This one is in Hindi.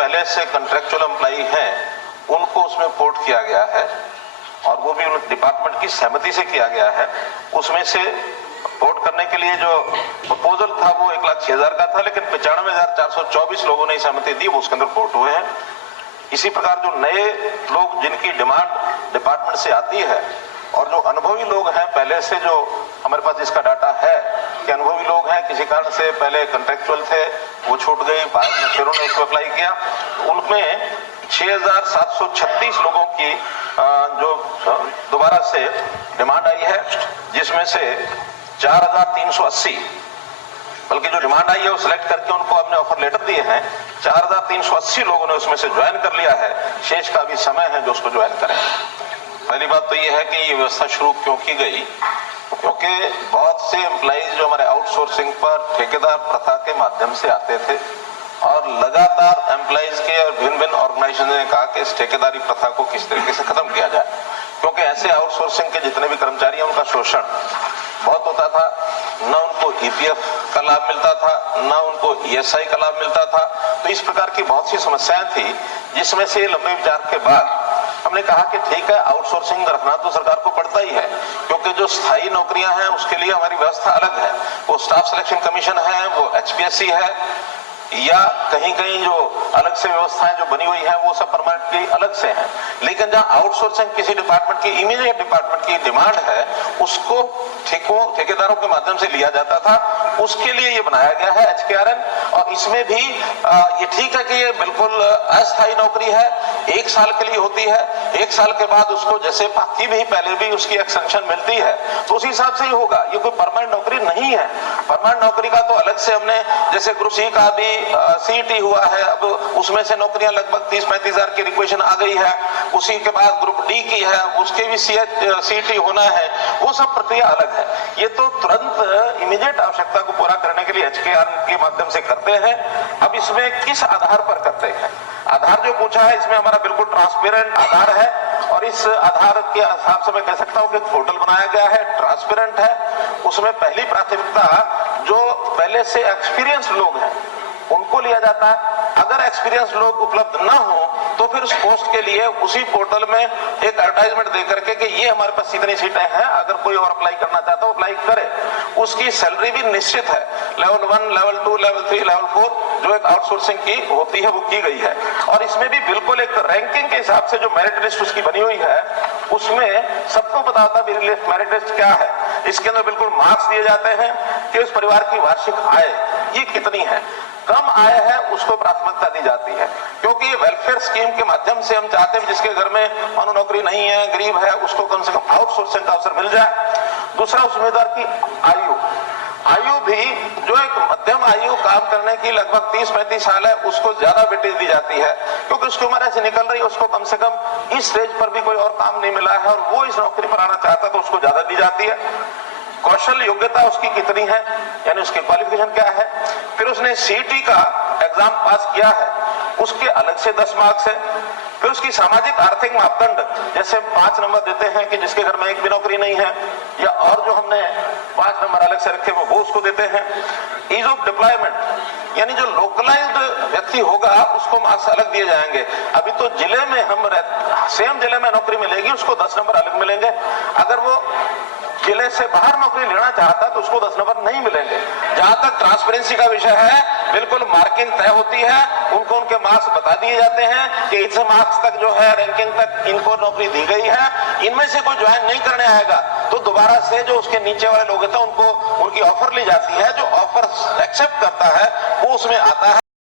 पहले से कॉन्ट्रेक्चुअल एम्प्लॉई हैं उनको उसमें पोर्ट किया गया है और वो भी डिपार्टमेंट की सहमति से किया गया है। उसमें से पोर्ट करने के लिए जो प्रपोजल था वो 1,06,000 का था, लेकिन 95,424 लोगों ने सहमति दी, वो उसके अंदर पोर्ट हुए हैं। इसी प्रकार जो नए लोग जिनकी डिमांड डिपार्टमेंट से आती है और जो अनुभवी लोग हैं, पहले से जो हमारे पास इसका डाटा है कि अनुभवी लोग हैं, किसी कारण से पहले कॉन्ट्रेक्चुअल थे, वो छूट गई, बाद में फिर उन्होंने उसको अप्लाई किया, उनमें 6,736 लोगों की जो दोबारा से डिमांड आई है, जिसमें से 4,380 बल्कि जो डिमांड आई है वो सिलेक्ट करके उनको हमने ऑफर लेटर दिए हैं। 4,380 लोगों ने उसमें से ज्वाइन कर लिया है। शेष का भी समय है जो उसको ज्वाइन करें। पहली बात तो ये है कि ये व्यवस्था शुरू क्यों की गई, क्योंकि बहुत से एम्प्लॉइज जो हमारे आउटसोर्सिंग पर ठेकेदार प्रथा के माध्यम से आते थे और लगातार एम्प्लॉइज के और भिन्न भिन्न ऑर्गेनाइजेशन ने कहा कि इस ठेकेदारी प्रथा को किस तरीके से खत्म किया जाए, क्योंकि ऐसे आउटसोर्सिंग के जितने भी कर्मचारी हैं उनका शोषण बहुत होता था। न उनको ईपीएफ का लाभ मिलता था, न उनको ईएसआई का लाभ मिलता था। तो इस प्रकार की बहुत सी समस्याएं थी, जिसमें से लंबे विचार के बाद हमने कहा कि ठीक है, आउटसोर्सिंग रखना तो सरकार को पड़ता ही है, क्योंकि जो स्थायी नौकरियां हैं उसके लिए हमारी व्यवस्था अलग है। वो स्टाफ सिलेक्शन कमीशन है, वो एचपीएससी है, या कहीं कहीं जो अलग से व्यवस्थाएं जो बनी हुई है वो सब परमानेंटली अलग से हैं। लेकिन जहां आउटसोर्सिंग किसी डिपार्टमेंट की इमीडिएट डिपार्टमेंट की डिमांड है, उसको ठेकेदारों के माध्यम से लिया जाता था, उसके लिए ये बनाया गया है एचकेआरएन। और इसमें भी ये ठीक है कि ये बिल्कुल अस्थायी नौकरी है, 1 साल के लिए होती है। 1 साल के बाद उसको जैसे बाकी भी पहले भी उसकी एक्सटेंशन मिलती है तो उस हिसाब से ही होगा। ये कोई परमानेंट नौकरी नहीं है। परमानेंट नौकरी का तो अलग से हमने, जैसे ग्रुप सी का भी सीईटी हुआ है, अब उसमें से नौकरियां लगभग 30-35 हजार की रिक्वेशन आ गई है। उसी के बाद ग्रुप डी की है, उसके भी सीईटी होना है, वो सब प्रक्रिया अलग है। ये तो तुरंत इमीडिएट आवश्यकता को पूरा करने के लिए एचकेआरएन के माध्यम से करते हैं। अब इसमें किस आधार पर करते हैं, आधार जो पूछा है, इसमें हमारा बिल्कुल ट्रांसपेरेंट आधार है और इस आधार के हिसाब से मैं कह सकता हूं कि पोर्टल बनाया गया है, ट्रांसपेरेंट है। उसमें पहली प्राथमिकता जो पहले से एक्सपीरियंस लोग हैं उनको लिया जाता है। अगर एक्सपीरियंस लोग उपलब्ध ना हो तो फिर उस पोस्ट के लिए उसी पोर्टल में एक एडवर्टाइजमेंट दे करके कि ये हमारे पास इतनी सीटें हैं, अगर कोई और अप्लाई करना चाहता है अप्लाई करे। उसकी सैलरी भी निश्चित है, लेवल 1, लेवल 2, लेवल 3, लेवल 4 जो एक आउटसोर्सिंग की होती है वो की गई है। और इसमें भी बिल्कुल एक रैंकिंग के हिसाब से जो मेरिट लिस्ट उसकी बनी हुई है, उसमें सबको पता होता है मेरिट लिस्ट क्या है। इसके अंदर बिल्कुल मार्क्स दिए जाते हैं कि उस परिवार की वार्षिक आय ये कितनी है। कम आय है उसको प्राथमिकता दी जाती है, क्योंकि ये वेलफेयर स्कीम के माध्यम से हम चाहते हैं जिसके घर में मानो नौकरी नहीं है, गरीब है, उसको कम से कम आउटसोर्सिंग का अवसर मिल जाए। दूसरा, उस उम्मीदवार की आयु भी जो एक मध्यम आयु काम करने की लगभग 30-35 साल है, उसको ज्यादा वेटेज दी जाती है, क्योंकि उसकी उम्र ऐसे निकल रही है, उसको कम से कम इस स्टेज पर भी कोई और काम नहीं मिला है और वो इस नौकरी पर आना चाहता है तो उसको ज्यादा दी जाती है। कौशल योग्यता उसकी कितनी है, यानी उसकी क्वालिफिकेशन क्या है। फिर उसने सीईटी का एग्जाम पास किया है, उसके अलग से 10 मार्क्स है। फिर उसकी सामाजिक आर्थिक मापदंड, जैसे 5 नंबर देते हैं कि जिसके घर में एक भी नौकरी नहीं है, या और जो हमने 5 नंबर अलग से रखे वो उसको देते हैं। ईज ऑफ डिप्लॉयमेंट, यानी जो लोकलाइज्ड व्यक्ति होगा उसको मार्क्स अलग दिए जाएंगे। अभी तो जिले में हम सेम जिले में नौकरी मिलेगी, उसको 10 नंबर अलग मिलेंगे। अगर वो जिले से बाहर नौकरी लेना चाहता है तो उसको 10 नंबर नहीं मिलेंगे। जहां तक ट्रांसपेरेंसी का विषय है, बिल्कुल मार्किंग तय होती है, उनको उनके मार्क्स बता दिए जाते हैं कि इतने मार्क्स तक जो है रैंकिंग तक इनको नौकरी दी गई है। इनमें से कोई ज्वाइन नहीं करने आएगा तो दोबारा से जो उसके नीचे वाले लोग हैं उनको उनकी ऑफर ली जाती है। जो ऑफर एक्सेप्ट करता है वो उसमें आता